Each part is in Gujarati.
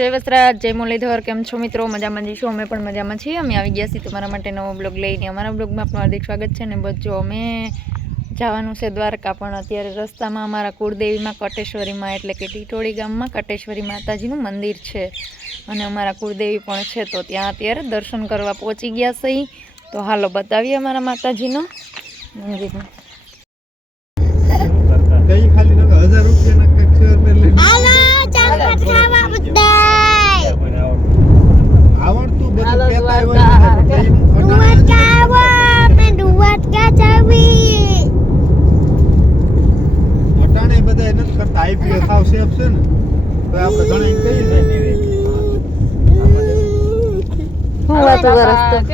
જય વસરાજ, જય મુરલીધર. કેમ છો મિત્રો? મજામાં જઈશું. અમે પણ મજામાં છીએ. અમે આવી ગયા છીએ તમારા માટે નવો બ્લોગ લઈને. અમારા બ્લોગમાં આપનું હાર્દિક સ્વાગત છે. ને બચ્ચો અમે જવાનું છે દ્વારકા, પણ અત્યારે રસ્તામાં અમારા કુળદેવીમાં કટેશ્વરીમાં એટલે કે ટીટોળી ગામમાં કટેશ્વરી માતાજીનું મંદિર છે અને અમારા કુળદેવી પણ છે, તો ત્યાં અત્યારે દર્શન કરવા પહોંચી ગયા છીએ. તો હાલો બતાવીએ અમારા માતાજીનું મંદિર.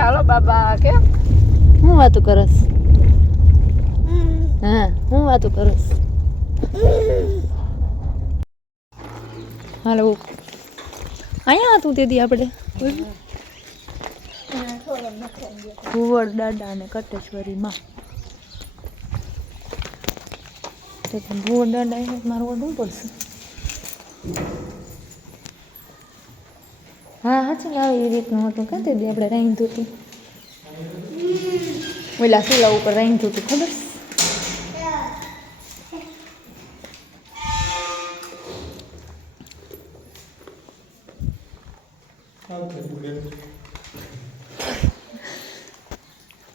હાલો બાબા કે હું વાતું કરસ? હા, હું વાતું કરસ? હાલો અહીંયા હતું તેથી આપણે ભુવડ દાદા ને કટેશ્વરીમાં ભુવડ દાદા મારું ઓઢવું પડશે. હા હા ચાલ આવી રીતનું હતું. કાં તે આપણે રાંધ્યું હતું ઓલા ચૂલા ઉપર રાંધ્યું હતું, ખબર?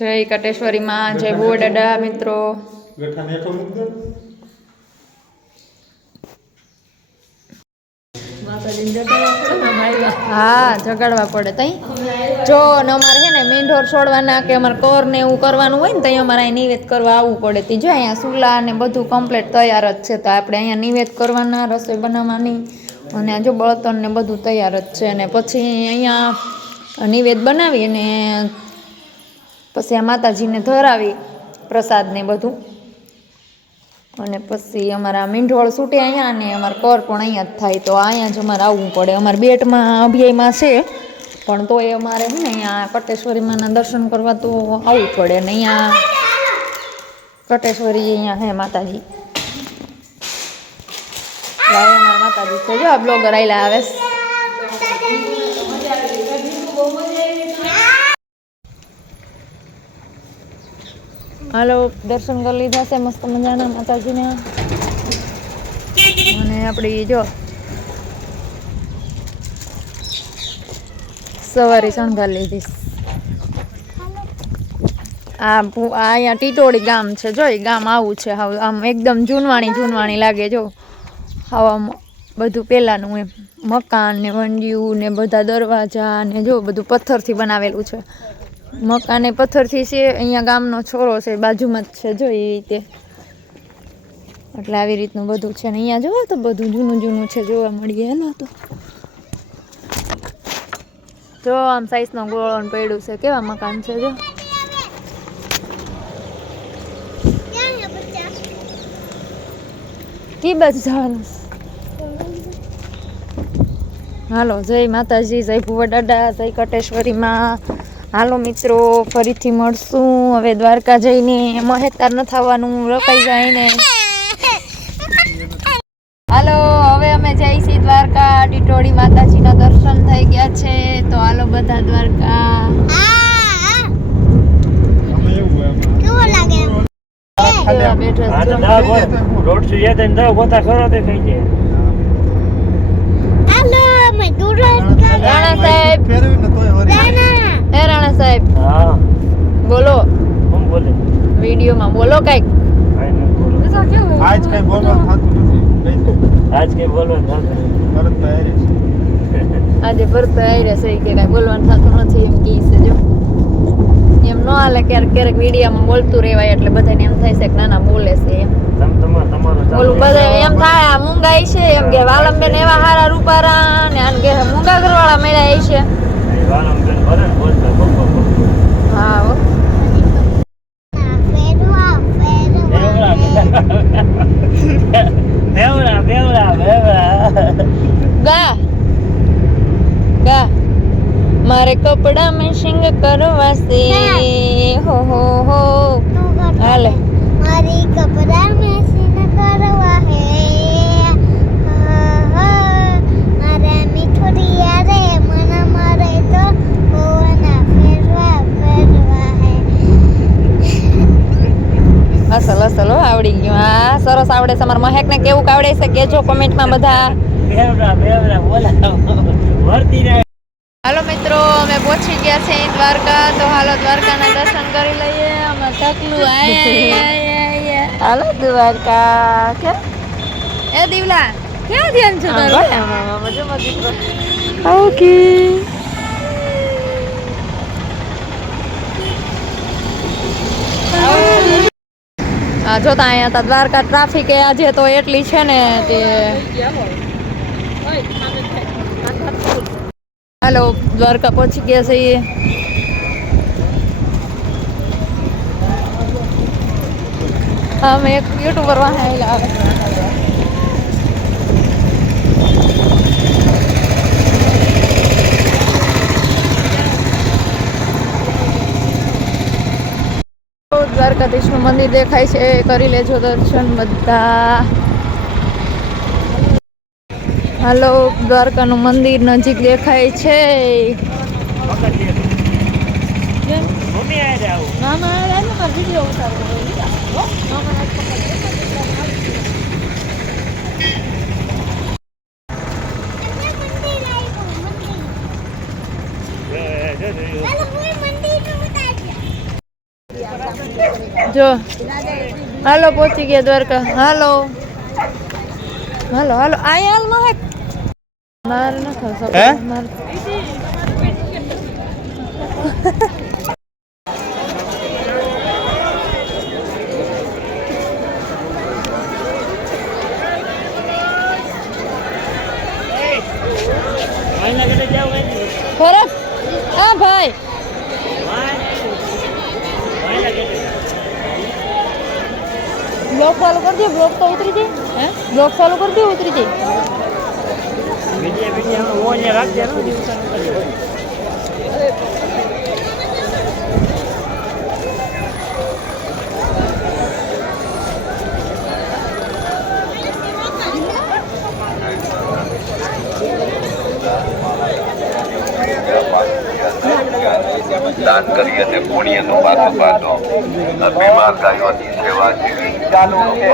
જય કટેશ્વરીમાં, જય ભુવડ દાદા. મિત્રો હા જગાડવા પડે તઈ. જો ને અમારે છે ને મીંઢોર છોડવાના કે અમારે કર ને એવું કરવાનું હોય ને તઈ અમારે અહીં નિવેદ કરવા આવવું પડે. તી જો અહીંયા ચૂલા ને બધું કમ્પ્લીટ તૈયાર જ છે, તો આપણે અહીંયા નિવેદ કરવાના, રસોઈ બનાવવાની અને જો બળતણ ને બધું તૈયાર જ છે. અને પછી અહીંયા નિવેદ બનાવી અને પછી આ માતાજીને ધરાવી પ્રસાદ ને બધું, અને પછી અમારા મીંઢોળ છૂટે અહીંયા ને અમારા કર પણ અહીંયા જ થાય, તો અહીંયા જ અમારે આવવું પડે. અમારે બેટમાં અભિયાયમાં છે પણ તો એ અમારે છે ને અહીંયા કટેશ્વરીમાંના દર્શન કરવા તો આવવું પડે. અને અહીંયા કટેશ્વરી અહીંયા હે માતાજી, અમારા માતાજી છે. જો આ બ્લોગર આયલા આવે. હાલો દર્શન કરી લીધા છે મસ્ત મજાના માતાજીને. અને આપણી જો સવારી શણગાર લીધી. આ અહીંયા ટીટોળી ગામ છે. જો ગામ આવું છે, આમ એકદમ જૂનવાણી લાગે. જો આવા બધું પહેલાંનું એમ મકાન ને વંડિયું ને બધા દરવાજા ને જો બધું પથ્થરથી બનાવેલું છે. મકાન એ પથ્થરથી છે. અહીંયા ગામનો છોરો છે, બાજુમાં જ છે જો એ રીતે. એટલે આવી રીતનું બધું છે. ને અહીંયા જોવો તો બધું જૂનું છે, જોવા મળીએ. હેલો તો જો આમ સાઈઝનો ગોળો પડ્યું છે. કેવા મકાન છે જો. કી બાજુ જવાનું? હાલો જય માતાજી, જય ભુવડ દાદા, જય કટેશ્વરીમાં. હાલો મિત્રો ફરીથી મળશું હવે દ્વારકા જઈને. મહેતાર ન થવાનું, રોકાઈ જાય ને. હાલો હવે અમે જઈ છીએ દ્વારકા. ટીટોળી માતાજીના દર્શન થઈ ગયા છે, તો હાલો બધા દ્વારકા. રાણા સાહેબ બોલો, વિડીયોમાં બોલો કઈક. આજે ભરત આયરે છે કે કઈ બોલવાનું થતું નથી એમ કી છે. જો એમ ન હાલે, ક્યારેક વિડીયોમાં બોલતું રહેવાય એટલે બધાને એમ થાય છે કે નાના બોલે છે એમ. બોલું બધા એમ થાય આ મૂંગાઈ છે એમ કે વાલમબેન એવા હારા રૂપારા ને આને કે મૂંગા ઘરવાળા મળ્યા છે. હા ગા ગા મારે કપડા में शिंग करवा से हो हाले मारी कपड़ा में शिंग करवा है मारा मीठो સરસ આવડે છે. અમારા મહેકને કેવું આવડે છે કેજો કોમેન્ટમાં બધા. હાલો મિત્રો, અમે પહોંચી ગયા છે દ્વારકા. તો હાલો દ્વારકાના દર્શન કરી લઈએ. અમાર ઢકલું હાલો દ્વારકા. કે એ દીવલા ક્યાં ધ્યાન છે તારું? ઓકે. જોતા અહીંયા હતા દ્વારકા ટ્રાફિક આજે તો એટલી છે ને તે. હાલો દ્વારકા પહોંચી ગયા છીએ. અમે એક યુટ્યુબર વાહ આવેલા આવે. દ્વારકાધીશનું મંદિર દેખાય છે, કરી લેજો દર્શન બધા. હાલો દ્વારકાનું મંદિર નજીક દેખાય છે. જો હાલો પહોંચી ગયા દ્વારકા. હાલો હાલો હાલો અહીંયા હાલ મારે ન ખાવ ખોરાક. હા ભાઈ બ્લોક ચાલુ કરી દે. બ્લોક તો ઉતરી જાય. બ્લોક ચાલુ કરી દે ઉતરી જાય. દાન કરી અને પુણ્યનો પાછો પાડો. બીમાર ગાયોની સેવા જેવી ચાલુ છે.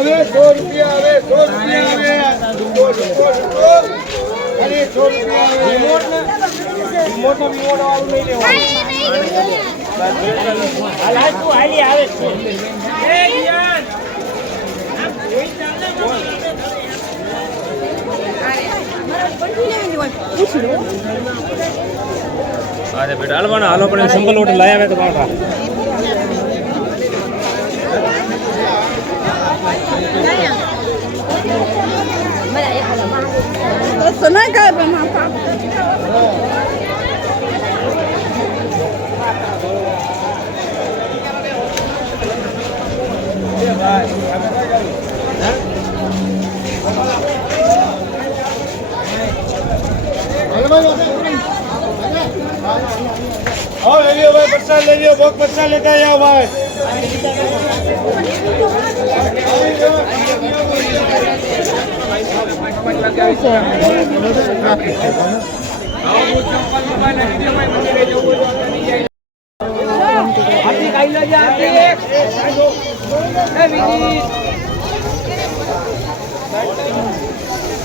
હવે 100 રૂપિયા હવે 100 રૂપિયા અરે 100 રૂપિયા રિમોટ વાળું લઈ લેવાનું. હાલ તું હાલી આવે છે. એ યાર આમ કોઈ ચાલે અરે બેટા હાલવાના હાલો પણ સંભલ ઓટ લઈ આવે તો બાપા Sana kaya ba mga आओ ले लियो भाई बच्चा ले लियो बहुत बच्चा लेके आओ भाई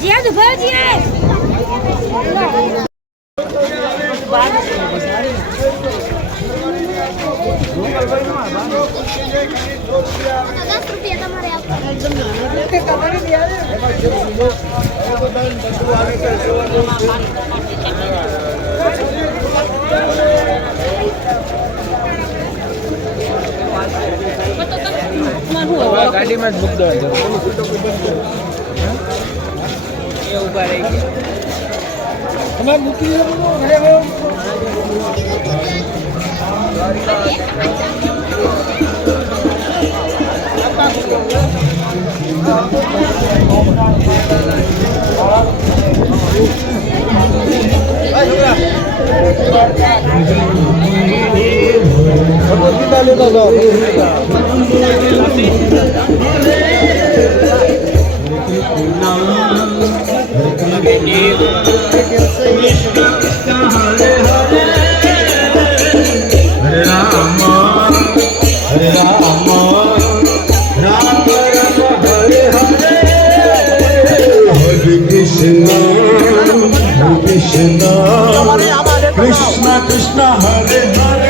Dia tu baji eh. गाड़ी में बुक दो ये ऊपर है हमें booking Krishna Krishna Hare Hare